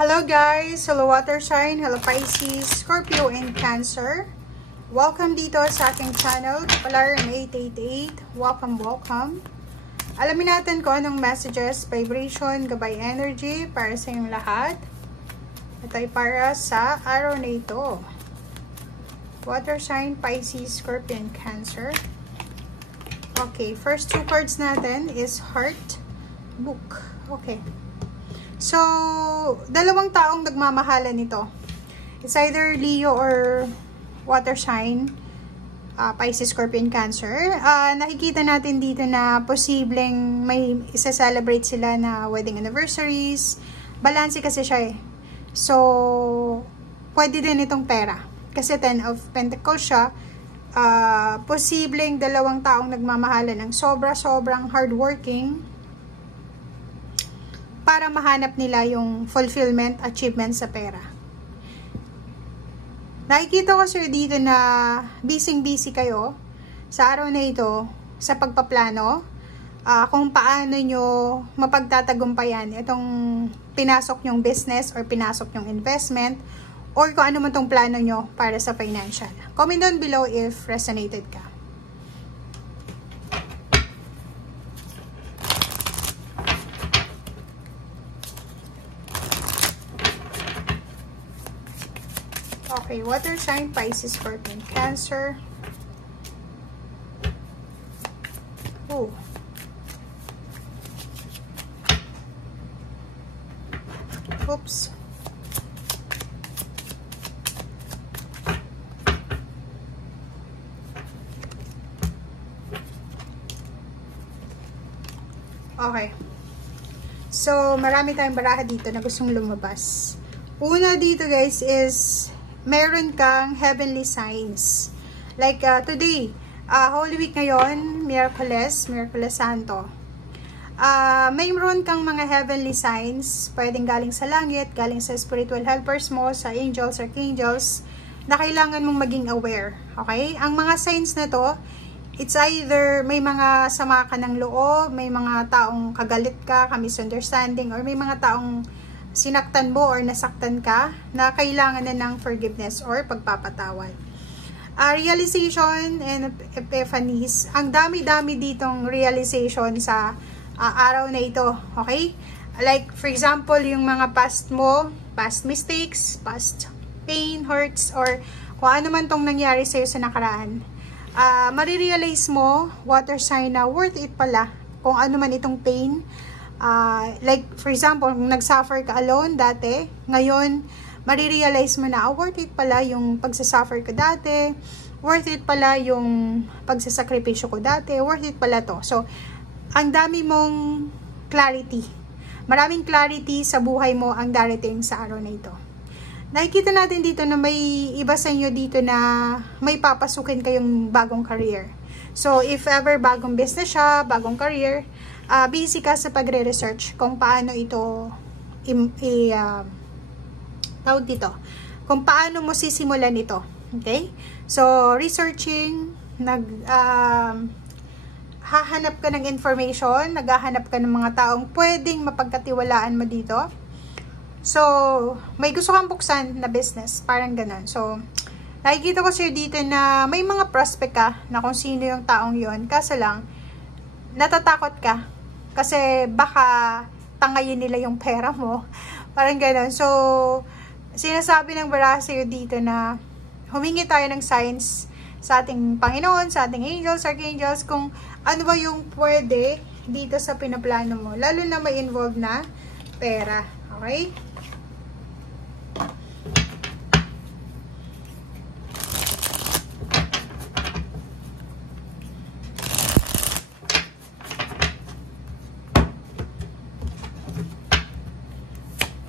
Hello guys! Hello water sign, hello Pisces, Scorpio, and Cancer. Welcome dito sa aking channel, Palaran 888. Welcome. Alamin natin kung anong messages, vibration, gabay energy para sa inyong lahat. Ito ay para sa araw na ito. Water sign, Pisces, Scorpio, and Cancer. Okay, first two cards natin is Heart, Book. Okay. So, dalawang taong nagmamahalan nito. It's either Leo or water sign, Pisces, Scorpio, Cancer. Nakikita natin dito na posibleng may isa-celebrate sila na wedding anniversaries. Balanse kasi siya eh. So, pwede din itong pera. Kasi 10 of Pentacles siya. Posibleng dalawang taong nagmamahalan ng sobrang hardworking para mahanap nila yung fulfillment, achievement sa pera. Nakikita ko sir dito na busy kayo sa araw na ito sa pagpaplano kung paano nyo mapagtatagumpayan itong pinasok nyong business or pinasok nyong investment or kung ano man tong plano nyo para sa financial. Comment down below if resonated ka. Okay, water sign, Pisces, Scorpio, Cancer. Oh. Oops. Okay. So, marami tayong baraha dito na gustong lumabas. Una dito guys is meron kang heavenly signs. Like today, Holy Week ngayon, Miyerkules Santo. Mayroon kang mga heavenly signs, pwedeng galing sa langit, galing sa spiritual helpers mo, sa angels, archangels, na kailangan mong maging aware. Okay? Ang mga signs na to, it's either may mga sama ka ng loob, may mga taong kagalit ka, misunderstanding, or may mga taong sinaktan mo or nasaktan ka na kailangan na ng forgiveness or pagpapatawad. Realization and epiphanies. Ang dami-dami ditong realization sa araw na ito. Okay? Like, for example, yung mga past mo, past mistakes, past pain, hurts, or kung ano man tong nangyari sa'yo sa nakaraan. Marirealize mo, water sign, na worth it pala kung ano man itong pain. Like, for example, kung nag-suffer ka alone dati, ngayon, marirealize mo na, worth it pala yung pagsasuffer ko dati, worth it pala yung pagsasakripisyo ko dati, worth it pala to. So, ang dami mong clarity. Maraming clarity sa buhay mo ang darating sa araw na ito. Nakikita natin dito na may iba sa inyo dito na may papasukin kayong bagong career. So, if ever bagong business siya, bagong career, busy ka sa pagre-research kung paano ito tawag dito, kung paano mo sisimulan ito. Okay? So, researching, hahanap ka ng information, naghahanap ka ng mga taong pwedeng mapagkatiwalaan mo dito. So, may gusto kang buksan na business, parang ganun. So, nakikita ko sir dito na may mga prospect ka na kung sino yung taong yon, kaso lang, natatakot ka. Kasi baka tangayin nila yung pera mo. Parang gano'n. So, sinasabi ng baraha sa'yo dito na humingi tayo ng signs sa ating Panginoon, sa ating angels, archangels, kung ano ba yung pwede dito sa pinaplano mo. Lalo na may involved na pera. Okay?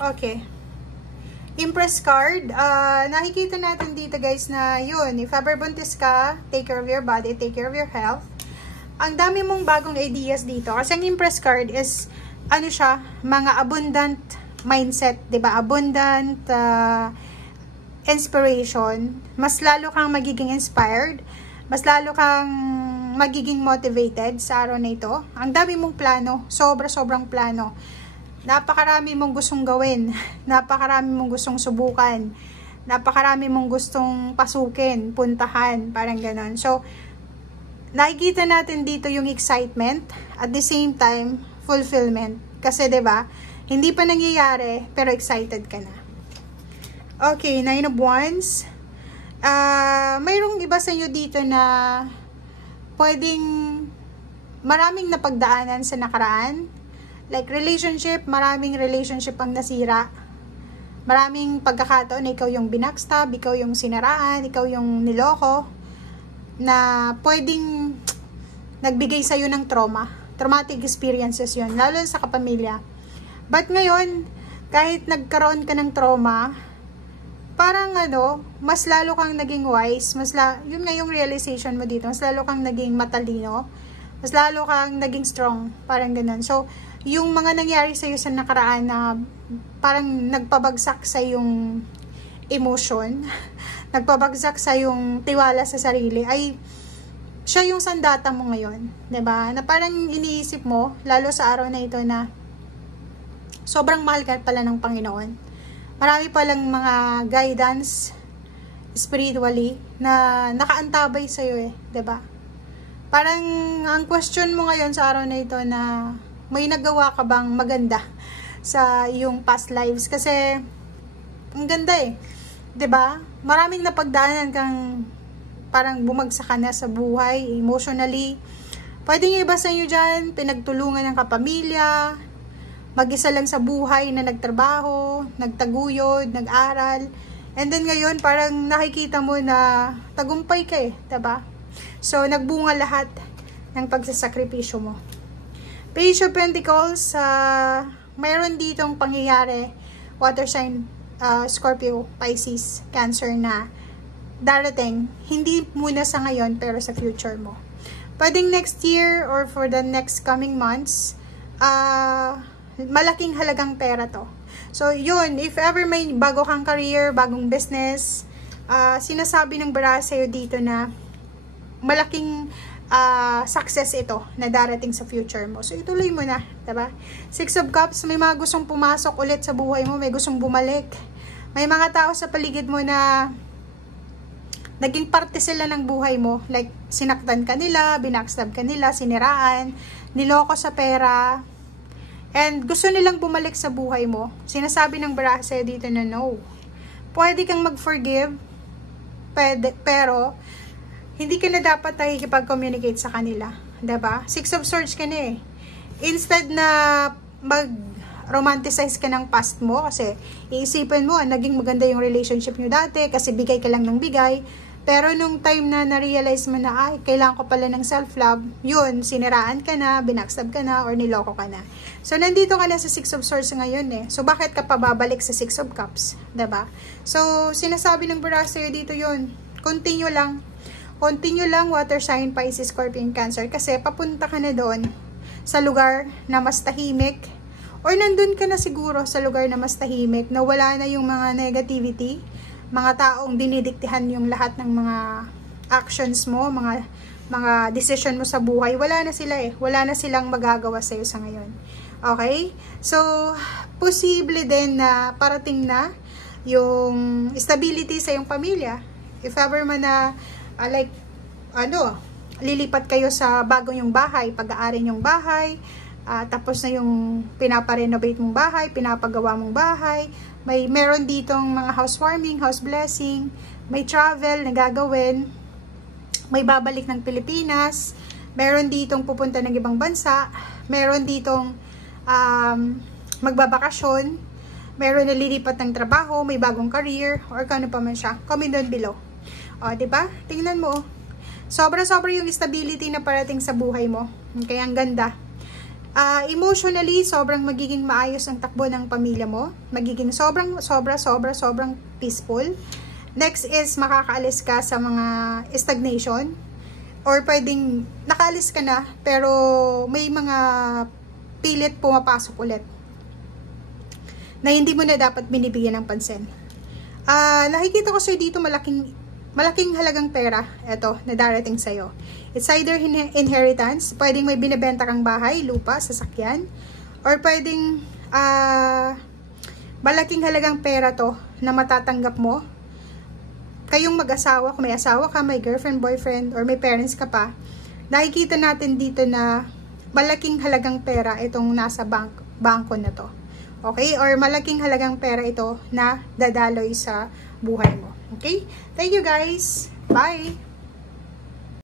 Okay. Impress card. Nakikita natin dito guys na yun. If ever buntis ka, take care of your body, take care of your health. Ang dami mong bagong ideas dito. Kasi ang impress card is, ano siya, mga abundant mindset. Diba? Abundant inspiration. Mas lalo kang magiging inspired. Mas lalo kang magiging motivated sa araw na ito. Ang dami mong plano. Sobrang plano. napakarami mong gustong gawin, napakarami mong gustong subukan, napakarami mong gustong pasukin, puntahan, parang ganon. So, nakikita natin dito yung excitement, at the same time, fulfillment. Kasi 'di ba, hindi pa nangyayari, pero excited ka na. Okay, 9 of Wands. Mayroong iba sa inyo dito na pwedeng maraming napagdaanan sa nakaraan. Like relationship, maraming relationship ang nasira. Maraming pagkakataon na ikaw yung binackstab, ikaw yung sinaraan, ikaw yung niloko, na pwedeng nagbigay sa'yo ng trauma. Traumatic experiences yun, lalo sa kapamilya. But ngayon, kahit nagkaroon ka ng trauma, parang mas lalo kang naging wise, yun nga yung realization mo dito, mas lalo kang naging matalino, mas lalo kang naging strong, parang ganun. So, yung mga nangyari sa'yo sa nakaraan na parang nagpabagsak sa yung emotion, nagpabagsak sa yung tiwala sa sarili, ay siya yung sandata mo ngayon, 'di ba? Na parang iniisip mo, lalo sa araw na ito, na sobrang mahal ka pala ng Panginoon. Marami palang mga guidance spiritually na nakaantabay sa'yo 'di ba? Parang ang question mo ngayon sa araw na ito na may nagawa ka bang maganda sa iyong past lives? Kasi ang ganda 'di ba? Maraming napagdaanan kang parang bumagsak ka na sa buhay emotionally. Pwedeng iba sa inyo dyan, pinagtulungan ng kapamilya, mag-isa lang sa buhay na nagtrabaho, nagtaguyod, nag-aral, and then ngayon parang nakikita mo na tagumpay ka 'di ba? So nagbunga lahat ng pagsasakripisyo mo. Page of Pentacles, mayroon ditong pangyayari, water sign, Scorpio, Pisces, Cancer, na darating, hindi muna sa ngayon, pero sa future mo. Pwedeng next year or for the next coming months, malaking halagang pera to. So, yun, if ever may bago kang career, bagong business, sinasabi ng bara sa'yo dito na malaking success ito na darating sa future mo. So, ituloy mo na, diba? Six of Cups, may mga gustong pumasok ulit sa buhay mo, may gustong bumalik. May mga tao sa paligid mo na naging parte sila ng buhay mo. Like, sinaktan ka nila, binackstab ka nila, siniraan, niloko sa pera, and gusto nilang bumalik sa buhay mo. Sinasabi ng barasa dito na no. Pwede kang mag-forgive, pero hindi ka na dapat nakikipag-communicate sa kanila. Diba? Six of Swords ka na Instead na mag-romanticize ka ng past mo, kasi iisipin mo, naging maganda yung relationship nyo dati, kasi bigay ka lang ng bigay. Pero nung time na na-realize mo na, ay, kailangan ko pala ng self-love, yun, siniraan ka na, binackstab ka na, or niloko ka na. So, nandito ka na sa Six of Swords ngayon So, bakit ka pa babalik sa Six of Cups? Diba? So, sinasabi ng barasa sa'yo dito yun. Continue lang, water sign, Pisces, Scorpion, Cancer, kasi papunta ka na doon sa lugar na mas tahimik, or nandun ka na siguro sa lugar na mas tahimik, na wala na yung mga negativity, mga taong dinidiktihan yung lahat ng mga actions mo, mga decision mo sa buhay. Wala na sila wala na silang magagawa sa'yo sa ngayon. Okay? So, posible din na parating na yung stability sa iyong pamilya. If ever man na lilipat kayo sa bagong yung bahay, pag-aari yung bahay, tapos na yung pinaparenovate mong bahay, pinapagawa mong bahay, meron ditong mga housewarming, house blessing, may travel na gagawin, may babalik ng Pilipinas, meron ditong pupunta ng ibang bansa, meron ditong magbabakasyon, meron na lilipat ng trabaho, may bagong career, or kano pa man siya. Comment down below. O, diba? Tingnan mo. Sobra-sobra yung stability na parating sa buhay mo. Kaya ang ganda. Emotionally, sobrang magiging maayos ang takbo ng pamilya mo. Magiging sobrang peaceful. Next is makakaalis ka sa mga stagnation. Or pwedeng nakaalis ka na, pero may mga pilit pumapasok ulit na hindi mo na dapat binibigyan ng pansin. Nakikita ko sa'yo dito malaking halagang pera, eto, na darating sa'yo. It's either inheritance, pwedeng may binibenta kang bahay, lupa, sasakyan, or pwedeng malaking halagang pera to na matatanggap mo. Kayong mag-asawa, kung may asawa ka, may girlfriend, boyfriend, or may parents ka pa, nakikita natin dito na malaking halagang pera itong nasa bangko na to. Okay? Or malaking halagang pera ito na dadaloy sa buhay mo. Okay? Thank you guys. Bye!